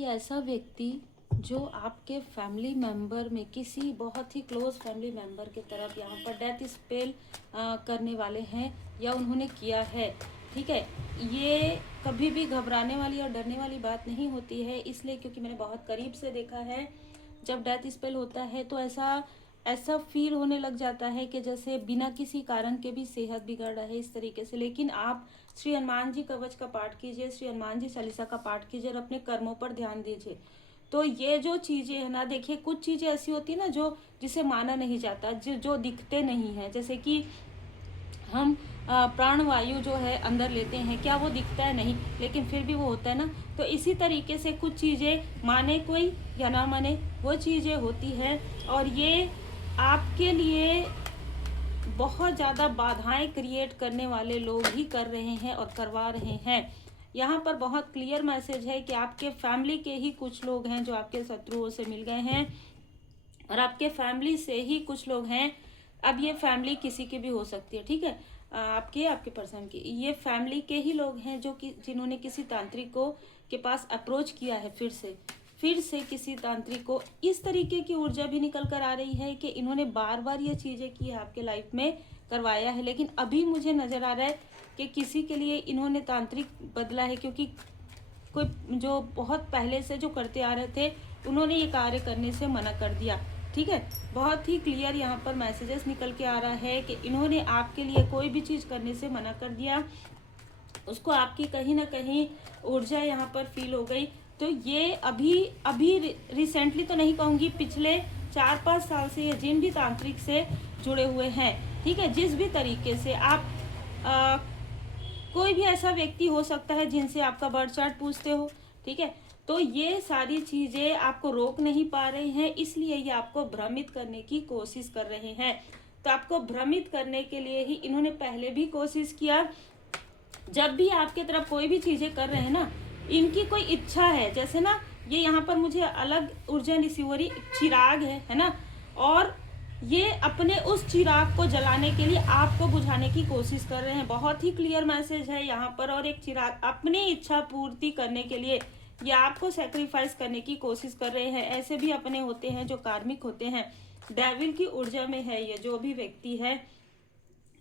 कोई ऐसा व्यक्ति जो आपके फैमिली मेंबर में किसी बहुत ही क्लोज फैमिली मेंबर की तरफ यहाँ पर डेथ स्पेल करने वाले हैं या उन्होंने किया है। ठीक है, ये कभी भी घबराने वाली और डरने वाली बात नहीं होती है, इसलिए क्योंकि मैंने बहुत करीब से देखा है। जब डेथ स्पेल होता है तो ऐसा ऐसा फील होने लग जाता है कि जैसे बिना किसी कारण के भी सेहत बिगड़ रहा है इस तरीके से। लेकिन आप श्री हनुमान जी कवच का पाठ कीजिए, श्री हनुमान जी चालीसा का पाठ कीजिए और अपने कर्मों पर ध्यान दीजिए। तो ये जो चीजें है ना, देखिए कुछ चीजें ऐसी होती है ना जो जिसे माना नहीं जाता, जो दिखते नहीं है। जैसे कि हम प्राण वायु जो है अंदर लेते हैं, क्या वो दिखता है? नहीं, लेकिन फिर भी वो होता है ना। तो इसी तरीके से कुछ चीजें माने कोई या ना माने, वो चीजें होती है। और ये आपके लिए बहुत ज़्यादा बाधाएं क्रिएट करने वाले लोग ही कर रहे हैं और करवा रहे हैं। यहाँ पर बहुत क्लियर मैसेज है कि आपके फैमिली के ही कुछ लोग हैं जो आपके शत्रुओं से मिल गए हैं, और आपके फैमिली से ही कुछ लोग हैं। अब ये फैमिली किसी की भी हो सकती है, ठीक है, आपके पर्सन की। ये फैमिली के ही लोग हैं जो कि जिन्होंने किसी तांत्रिक को के पास अप्रोच किया है। फिर से किसी तांत्रिक को इस तरीके की ऊर्जा भी निकल कर आ रही है कि इन्होंने बार बार ये चीजें की है, आपके लाइफ में करवाया है। लेकिन अभी मुझे नजर आ रहा है कि किसी के लिए इन्होंने तांत्रिक बदला है, क्योंकि कोई जो बहुत पहले से जो करते आ रहे थे उन्होंने ये कार्य करने से मना कर दिया। ठीक है, बहुत ही क्लियर यहाँ पर मैसेजेस निकल के आ रहा है कि इन्होंने आपके लिए कोई भी चीज करने से मना कर दिया। उसको आपकी कहीं ना कहीं ऊर्जा यहाँ पर फील हो गई। तो ये अभी अभी रिसेंटली तो नहीं कहूँगी, पिछले 4-5 साल से ये जिन भी तांत्रिक से जुड़े हुए हैं, ठीक है, जिस भी तरीके से आप कोई भी ऐसा व्यक्ति हो सकता है जिनसे आपका बर्थ चार्ट पूछते हो, ठीक है, तो ये सारी चीजें आपको रोक नहीं पा रही हैं, इसलिए ये आपको भ्रमित करने की कोशिश कर रहे हैं। तो आपको भ्रमित करने के लिए ही इन्होंने पहले भी कोशिश किया। जब भी आपके तरफ कोई भी चीजें कर रहे हैं ना, इनकी कोई इच्छा है, जैसे ना ये यहाँ पर मुझे अलग ऊर्जा निशिवरी चिराग है ना, और ये अपने उस चिराग को जलाने के लिए आपको बुझाने की कोशिश कर रहे हैं। बहुत ही क्लियर मैसेज है यहाँ पर। और एक चिराग अपनी इच्छा पूर्ति करने के लिए ये आपको सेक्रीफाइस करने की कोशिश कर रहे हैं। ऐसे भी अपने होते हैं जो कार्मिक होते हैं, डेविल की ऊर्जा में है ये जो भी व्यक्ति है।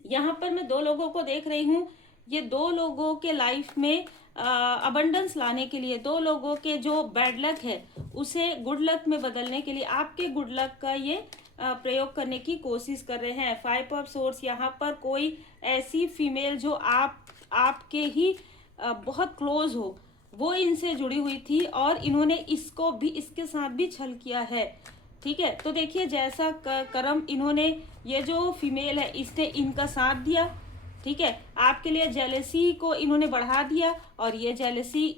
यहाँ पर मैं 2 लोगों को देख रही हूँ। ये 2 लोगों के लाइफ में अबंडेंस लाने के लिए, 2 लोगों के जो बैड लक है उसे गुड लक में बदलने के लिए आपके गुड लक का ये प्रयोग करने की कोशिश कर रहे हैं। 5 ऑफ सोर्स, यहाँ पर कोई ऐसी फीमेल जो आपके ही बहुत क्लोज हो, वो इनसे जुड़ी हुई थी और इन्होंने इसको भी, इसके साथ भी छल किया है। ठीक है, तो देखिए जैसा कर्म इन्होंने, ये जो फीमेल है इसने इनका साथ दिया, ठीक है, आपके लिए जेलेसी को इन्होंने बढ़ा दिया और ये जेलेसी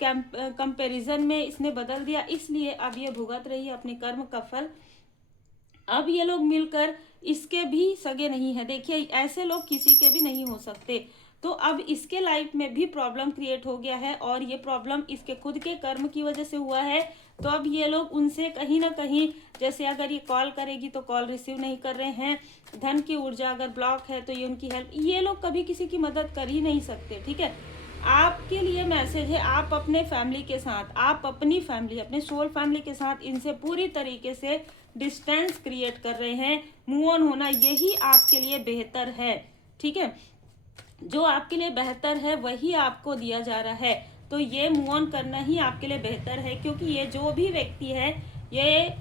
कंपैरिजन में इसने बदल दिया, इसलिए अब ये भुगत रही है अपने कर्म का फल। अब ये लोग मिलकर इसके भी सगे नहीं है। देखिए ऐसे लोग किसी के भी नहीं हो सकते। तो अब इसके लाइफ में भी प्रॉब्लम क्रिएट हो गया है और ये प्रॉब्लम इसके खुद के कर्म की वजह से हुआ है। तो अब ये लोग उनसे कहीं ना कहीं, जैसे अगर ये कॉल करेगी तो कॉल रिसीव नहीं कर रहे हैं, धन की ऊर्जा अगर ब्लॉक है तो ये उनकी हेल्प, ये लोग कभी किसी की मदद कर ही नहीं सकते। ठीक है, आपके लिए मैसेज है, आप अपने फैमिली के साथ, आप अपनी फैमिली, अपने सोल फैमिली के साथ इनसे पूरी तरीके से डिस्टेंस क्रिएट कर रहे हैं। मूव ऑन होना यही आपके लिए बेहतर है। ठीक है, जो आपके लिए बेहतर है वही आपको दिया जा रहा है। तो ये मूव ऑन करना ही आपके लिए बेहतर है, क्योंकि ये जो भी व्यक्ति है, ये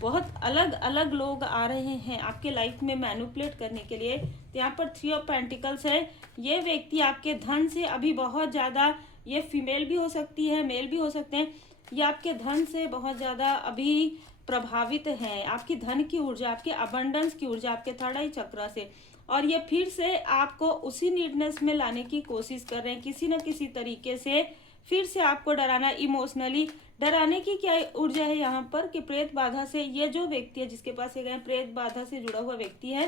बहुत अलग अलग लोग आ रहे हैं आपके लाइफ में मैनिपुलेट करने के लिए। तो यहाँ पर 3 ऑफ पेंटिकल्स है। ये व्यक्ति आपके धन से अभी बहुत ज़्यादा, ये फीमेल भी हो सकती है, मेल भी हो सकते हैं, ये आपके धन से बहुत ज़्यादा अभी प्रभावित हैं। आपकी धन की ऊर्जा, आपके अबंडेंस की ऊर्जा, आपके थर्ड आई चक्र से, और ये फिर से आपको उसी नीडनेस में लाने की कोशिश कर रहे हैं किसी न किसी तरीके से। फिर से आपको डराना, इमोशनली डराने की क्या ऊर्जा है यहाँ पर कि प्रेत बाधा से, ये जो व्यक्ति है जिसके पास ये गए प्रेत बाधा से जुड़ा हुआ व्यक्ति है,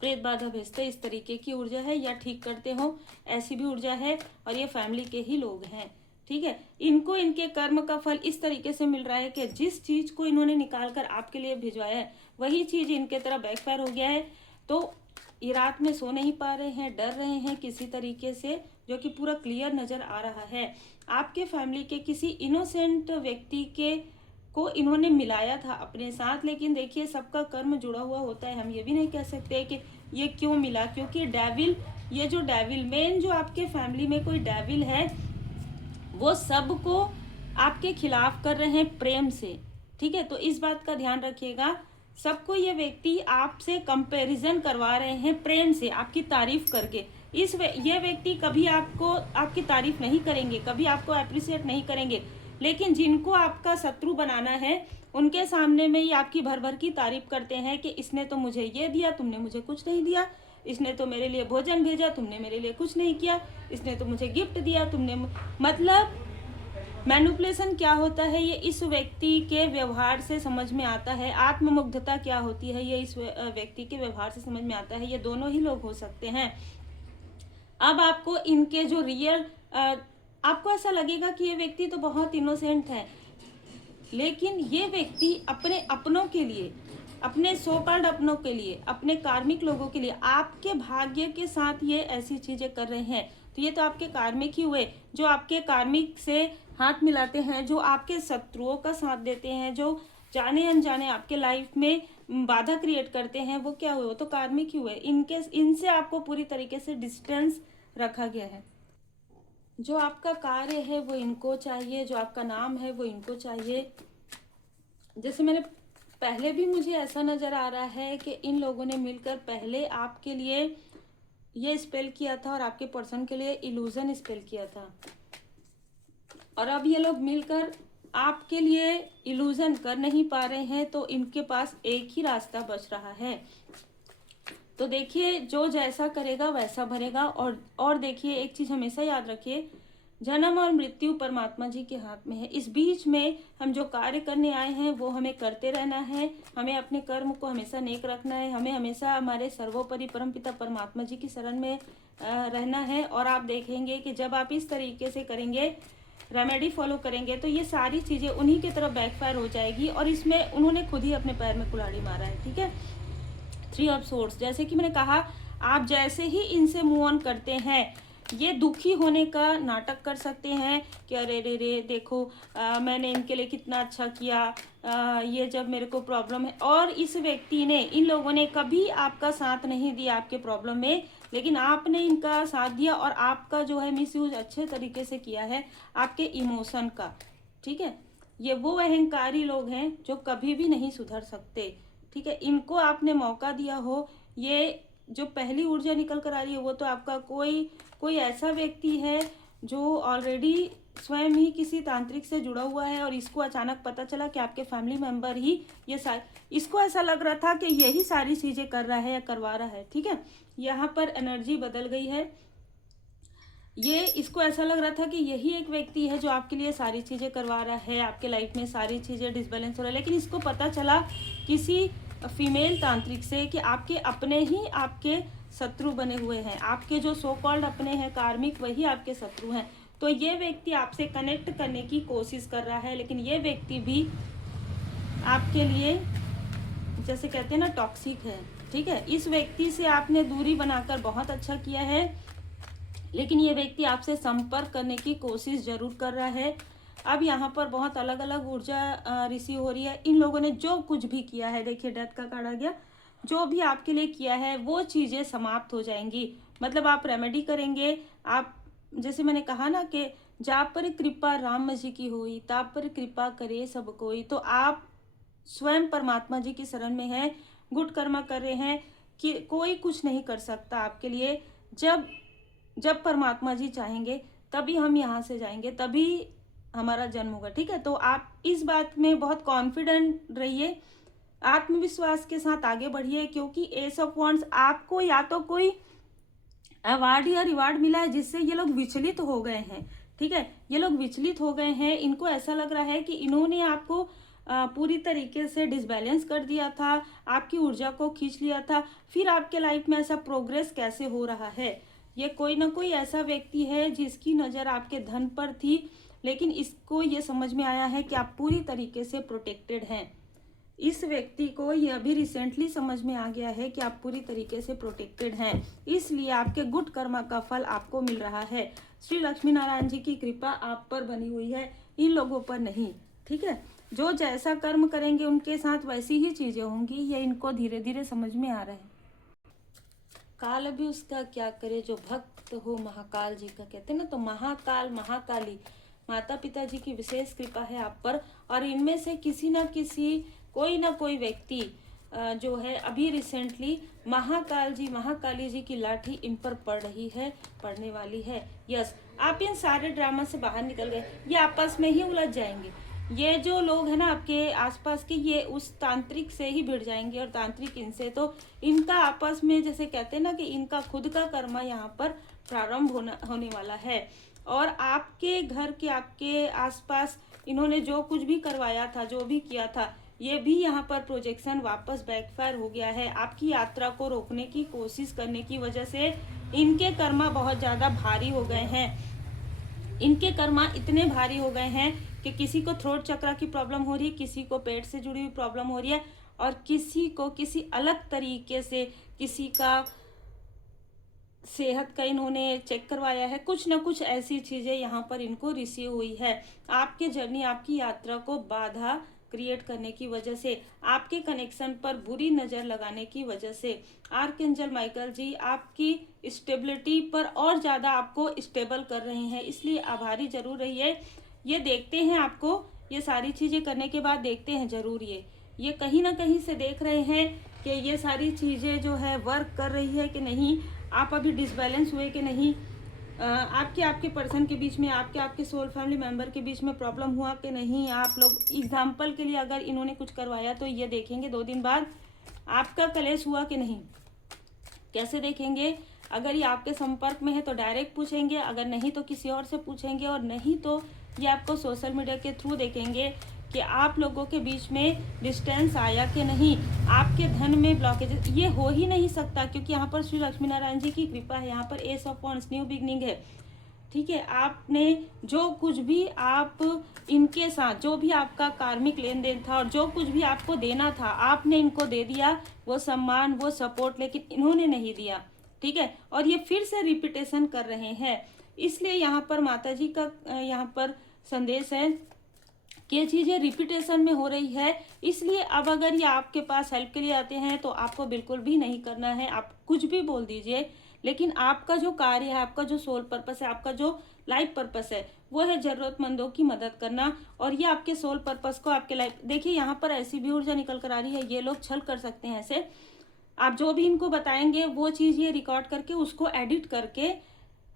प्रेत बाधा भेजते इस तरीके की ऊर्जा है, या ठीक करते हो ऐसी भी ऊर्जा है, और ये फैमिली के ही लोग हैं। ठीक है, इनको इनके कर्म का फल इस तरीके से मिल रहा है कि जिस चीज को इन्होंने निकाल कर आपके लिए भिजवाया है वही चीज इनके तरफ बैकफायर हो गया है। तो ये रात में सो नहीं पा रहे हैं, डर रहे हैं किसी तरीके से, जो कि पूरा क्लियर नजर आ रहा है। आपके फैमिली के किसी इनोसेंट व्यक्ति के को इन्होंने मिलाया था अपने साथ, लेकिन देखिए सबका कर्म जुड़ा हुआ होता है। हम ये भी नहीं कह सकते कि ये क्यों मिला, क्योंकि डेविल, ये जो डेविल मेन जो आपके फैमिली में कोई डेविल है वो सबको आपके खिलाफ कर रहे हैं प्रेम से, ठीक है। तो इस बात का ध्यान रखिएगा, सबको ये व्यक्ति आपसे कंपैरिजन करवा रहे हैं प्रेम से, आपकी तारीफ करके। ये व्यक्ति कभी आपको आपकी तारीफ नहीं करेंगे, कभी आपको अप्रिशिएट नहीं करेंगे, लेकिन जिनको आपका शत्रु बनाना है उनके सामने में ही आपकी भर भर की तारीफ करते हैं कि इसने तो मुझे ये दिया, तुमने मुझे कुछ नहीं दिया, इसने तो मेरे लिए भोजन भेजा, तुमने मेरे लिए कुछ नहीं किया, इसने तो मुझे गिफ्ट दिया, तुमने मतलब मैनिपुलेशन क्या होता है ये इस व्यक्ति के व्यवहार से समझ में आता है। आत्ममुग्धता क्या होती है ये इस व्यक्ति के व्यवहार से समझ में आता है। ये दोनों ही लोग हो सकते हैं। अब आपको इनके जो रियल आपको ऐसा लगेगा कि ये व्यक्ति तो बहुत इनोसेंट है, लेकिन ये व्यक्ति अपने अपनों के लिए, अपने सो कॉल्ड अपनों के लिए, अपने कार्मिक लोगों के लिए आपके भाग्य के साथ ये ऐसी चीजें कर रहे हैं। तो ये तो आपके कार्मिक ही हुए, जो आपके कार्मिक से हाथ मिलाते हैं, जो आपके शत्रुओं का साथ देते हैं, जो जाने अनजाने आपके लाइफ में बाधा क्रिएट करते हैं, वो क्या हुए? वो तो कार्मिक ही हुए। इनसे आपको पूरी तरीके से डिस्टेंस रखा गया है। जो आपका कार्य है वो इनको चाहिए, जो आपका नाम है वो इनको चाहिए। जैसे मैंने पहले भी मुझे ऐसा नजर आ रहा है कि इन लोगों ने मिलकर पहले आपके लिए ये स्पेल किया था और आपके पर्सन के लिए इल्यूजन स्पेल किया था, और अब ये लोग मिलकर आपके लिए इल्यूजन कर नहीं पा रहे हैं, तो इनके पास एक ही रास्ता बच रहा है। तो देखिए, जो जैसा करेगा वैसा भरेगा। और देखिए, एक चीज हमेशा याद रखिए, जन्म और मृत्यु परमात्मा जी के हाथ में है। इस बीच में हम जो कार्य करने आए हैं वो हमें करते रहना है। हमें अपने कर्म को हमेशा नेक रखना है। हमें हमेशा हमारे सर्वोपरि परमपिता परमात्मा जी की शरण में रहना है। और आप देखेंगे कि जब आप इस तरीके से करेंगे, रेमेडी फॉलो करेंगे, तो ये सारी चीजें उन्हीं की तरफ बैकफायर हो जाएगी। और इसमें उन्होंने खुद ही अपने पैर में कुल्हाड़ी मारा है, ठीक है। 3 ऑफ सोर्स, जैसे कि मैंने कहा, आप जैसे ही इनसे मूव ऑन करते हैं, ये दुखी होने का नाटक कर सकते हैं कि अरे रे रे देखो, मैंने इनके लिए कितना अच्छा किया, ये जब मेरे को प्रॉब्लम है। और इस व्यक्ति ने, इन लोगों ने कभी आपका साथ नहीं दिया आपके प्रॉब्लम में, लेकिन आपने इनका साथ दिया और आपका जो है मिसयूज अच्छे तरीके से किया है आपके इमोशन का, ठीक है। ये वो अहंकारी लोग हैं जो कभी भी नहीं सुधर सकते, ठीक है। इनको आपने मौका दिया हो, ये जो पहली ऊर्जा निकल कर आ रही है वो तो आपका कोई ऐसा व्यक्ति है जो ऑलरेडी स्वयं ही किसी तांत्रिक से जुड़ा हुआ है, और इसको अचानक पता चला कि आपके फैमिली मेंबर ही ये इसको ऐसा लग रहा था कि यही सारी चीजें कर रहा है या करवा रहा है, ठीक है। यहाँ पर एनर्जी बदल गई है। ये इसको ऐसा लग रहा था कि यही एक व्यक्ति है जो आपके लिए सारी चीजें करवा रहा है, आपके लाइफ में सारी चीजें डिसबैलेंस हो रहा है, लेकिन इसको पता चला किसी फीमेल तांत्रिक से कि आपके अपने ही आपके शत्रु बने हुए हैं। आपके जो सो कॉल्ड अपने हैं कार्मिक, वही आपके शत्रु हैं। तो ये व्यक्ति आपसे कनेक्ट करने की कोशिश कर रहा है, लेकिन ये व्यक्ति भी आपके लिए, जैसे कहते हैं ना, टॉक्सिक है, ठीक है। इस व्यक्ति से आपने दूरी बनाकर बहुत अच्छा किया है, लेकिन ये व्यक्ति आपसे संपर्क करने की कोशिश जरूर कर रहा है। अब यहाँ पर बहुत अलग अलग ऊर्जा रिसीव हो रही है। इन लोगों ने जो कुछ भी किया है, देखिए डेथ का कार्ड आ गया, जो भी आपके लिए किया है वो चीजें समाप्त हो जाएंगी। मतलब आप रेमेडी करेंगे, आप जैसे मैंने कहा ना कि जा पर कृपा राम जी की हुई, ता पर कृपा करे सब कोई। तो आप स्वयं परमात्मा जी की शरण में हैं, गुड कर्म कर रहे हैं कि कोई कुछ नहीं कर सकता आपके लिए। जब परमात्मा जी चाहेंगे तभी हम यहाँ से जाएंगे, तभी हमारा जन्म होगा, ठीक है। तो आप इस बात में बहुत कॉन्फिडेंट रहिए, आत्मविश्वास के साथ आगे बढ़िए, क्योंकि एस ऑफ वांड्स आपको या तो कोई अवार्ड या रिवार्ड मिला है जिससे ये लोग विचलित हो गए हैं, ठीक है। ये लोग विचलित हो गए हैं, इनको ऐसा लग रहा है कि इन्होंने आपको पूरी तरीके से डिसबैलेंस कर दिया था, आपकी ऊर्जा को खींच लिया था। फिर आपके लाइफ में ऐसा प्रोग्रेस कैसे हो रहा है? ये कोई ना कोई ऐसा व्यक्ति है जिसकी नज़र आपके धन पर थी, लेकिन इसको ये समझ में आया है कि आप पूरी तरीके से प्रोटेक्टेड हैं, इस व्यक्ति को ये अभी रिसेंटली समझ में आ गया है कि आप पूरी तरीके से प्रोटेक्टेड हैं, इसलिए आपके गुड कर्मा का फल आपको मिल रहा है। श्री लक्ष्मी नारायण जी की कृपा आप पर बनी हुई है, इन लोगों पर नहीं। ठीक है, जो जैसा कर्म करेंगे उनके साथ वैसी ही चीजें होंगी, ये इनको धीरे धीरे समझ में आ रहा है। काल भी उसका क्या करे जो भक्त हो महाकाल जी का, कहते हैं ना। तो महाकाल महाकाली माता पिता जी की विशेष कृपा है आप पर, और इनमें से किसी ना किसी कोई ना कोई व्यक्ति जो है अभी रिसेंटली महाकाल जी महाकाली जी की लाठी इन पर पड़ रही है, पड़ने वाली है। यस, आप इन सारे ड्रामा से बाहर निकल गए, ये आपस में ही उलझ जाएंगे। ये जो लोग हैं ना आपके आसपास के, ये उस तांत्रिक से ही भिड़ जाएंगे, और तांत्रिक इनसे, तो इनका आपस में जैसे कहते हैं ना कि इनका खुद का कर्मा यहाँ पर प्रारंभ होने वाला है। और आपके घर के आपके आसपास इन्होंने जो कुछ भी करवाया था, जो भी किया था, ये भी यहाँ पर प्रोजेक्शन वापस बैकफायर हो गया है। आपकी यात्रा को रोकने की कोशिश करने की वजह से इनके कर्मा बहुत ज़्यादा भारी हो गए हैं। इनके कर्मा इतने भारी हो गए हैं कि किसी को थ्रोट चक्र की प्रॉब्लम हो रही है, किसी को पेट से जुड़ी हुई प्रॉब्लम हो रही है, और किसी को किसी अलग तरीके से किसी का सेहत का इन्होंने चेक करवाया है। कुछ ना कुछ ऐसी चीज़ें यहाँ पर इनको रिसीव हुई है। आपके जर्नी, आपकी यात्रा को बाधा क्रिएट करने की वजह से, आपके कनेक्शन पर बुरी नज़र लगाने की वजह से आर्कएंजल माइकल जी आपकी स्टेबिलिटी पर और ज़्यादा आपको स्टेबल कर रहे हैं, इसलिए आभारी जरूर रहिए। ये देखते हैं आपको, ये सारी चीज़ें करने के बाद देखते हैं जरूर, ये कहीं ना कहीं से देख रहे हैं कि ये सारी चीज़ें जो है वर्क कर रही है कि नहीं, आप अभी डिसबैलेंस हुए कि नहीं, आपके पर्सन के बीच में, आपके सोल फैमिली मेंबर के बीच में प्रॉब्लम हुआ कि नहीं। आप लोग एग्जाम्पल के लिए अगर इन्होंने कुछ करवाया तो ये देखेंगे 2 दिन बाद आपका कलेश हुआ कि नहीं। कैसे देखेंगे? अगर ये आपके संपर्क में है तो डायरेक्ट पूछेंगे, अगर नहीं तो किसी और से पूछेंगे, और नहीं तो ये आपको सोशल मीडिया के थ्रू देखेंगे कि आप लोगों के बीच में डिस्टेंस आया कि नहीं, आपके धन में ब्लॉकेज। ये हो ही नहीं सकता, क्योंकि यहाँ पर श्री लक्ष्मी नारायण जी की कृपा है, यहाँ पर S of wands new beginning है। ठीक है, आपने जो कुछ भी आप इनके साथ, जो भी आपका कार्मिक लेन देन था और जो कुछ भी आपको देना था, आपने इनको दे दिया, वो सम्मान, वो सपोर्ट, लेकिन इन्होंने नहीं दिया। ठीक है, और ये फिर से रिपीटेशन कर रहे हैं। इसलिए यहाँ पर माता जी का यहाँ पर संदेश है कि ये चीज़ें रिपीटेशन में हो रही है। इसलिए अब अगर ये आपके पास हेल्प के लिए आते हैं तो आपको बिल्कुल भी नहीं करना है, आप कुछ भी बोल दीजिए, लेकिन आपका जो कार्य है, आपका जो सोल पर्पस है, आपका जो लाइफ पर्पस है, वो है जरूरतमंदों की मदद करना। और ये आपके सोल पर्पस को, आपके लाइफ, देखिए यहाँ पर ऐसी भी ऊर्जा निकल कर आ रही है, ये लोग छल कर सकते हैं ऐसे। आप जो भी इनको बताएंगे वो चीज़ ये रिकॉर्ड करके उसको एडिट करके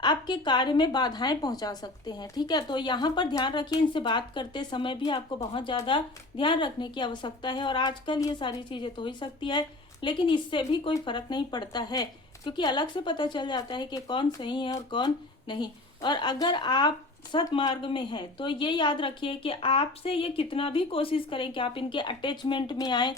आपके कार्य में बाधाएं पहुंचा सकते हैं। ठीक है, तो यहाँ पर ध्यान रखिए, इनसे बात करते समय भी आपको बहुत ज़्यादा ध्यान रखने की आवश्यकता है। और आजकल ये सारी चीज़ें तो हो ही सकती है, लेकिन इससे भी कोई फर्क नहीं पड़ता है, क्योंकि अलग से पता चल जाता है कि कौन सही है और कौन नहीं। और अगर आप सतमार्ग में हैं तो ये याद रखिए कि आपसे ये कितना भी कोशिश करें कि आप इनके अटैचमेंट में आए,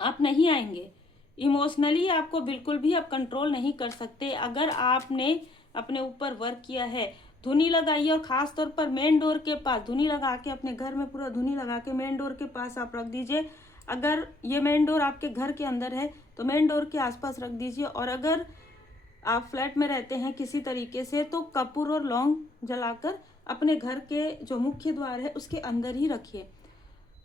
आप नहीं आएंगे। इमोशनली आपको बिल्कुल भी आप कंट्रोल नहीं कर सकते। अगर आपने अपने ऊपर वर्क किया है, धुनी लगाइए, और खास तौर पर मेन डोर के पास धुनी लगा के, अपने घर में पूरा धुनी लगा के मेन डोर के पास आप रख दीजिए। अगर ये मेन डोर आपके घर के अंदर है तो मेन डोर के आसपास रख दीजिए। और अगर आप फ्लैट में रहते हैं किसी तरीके से, तो कपूर और लौंग जलाकर अपने घर के जो मुख्य द्वार है उसके अंदर ही रखिए।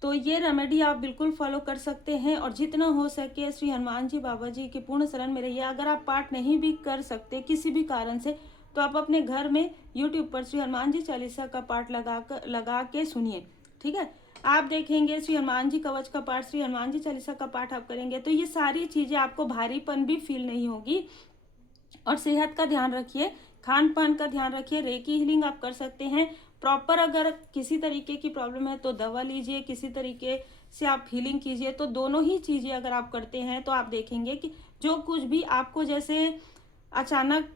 तो ये रेमेडी आप बिल्कुल फॉलो कर सकते हैं। और जितना हो सके श्री हनुमान जी बाबा जी के पूर्ण शरण में रहिए। अगर आप पाठ नहीं भी कर सकते किसी भी कारण से, तो आप अपने घर में यूट्यूब पर श्री हनुमान जी चालीसा का पाठ लगा के सुनिए। ठीक है, आप देखेंगे श्री हनुमान जी कवच का पाठ, श्री हनुमान जी चालीसा का पाठ आप करेंगे तो ये सारी चीज़ें आपको भारीपन भी फील नहीं होगी। और सेहत का ध्यान रखिए, खान पान का ध्यान रखिए। रेकी हीलिंग आप कर सकते हैं प्रॉपर। अगर किसी तरीके की प्रॉब्लम है तो दवा लीजिए, किसी तरीके से आप हीलिंग कीजिए। तो दोनों ही चीज़ें अगर आप करते हैं तो आप देखेंगे कि जो कुछ भी आपको जैसे अचानक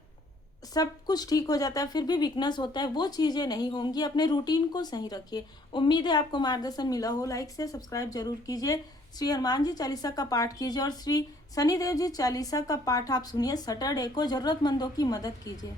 सब कुछ ठीक हो जाता है फिर भी वीकनेस होता है, वो चीज़ें नहीं होंगी। अपने रूटीन को सही रखिए। उम्मीद है आपको मार्गदर्शन मिला हो। लाइक से सब्सक्राइब जरूर कीजिए। श्री हनुमान जी चालीसा का पाठ कीजिए और श्री शनिदेव जी चालीसा का पाठ आप सुनिए। सैटरडे को जरूरतमंदों की मदद कीजिए।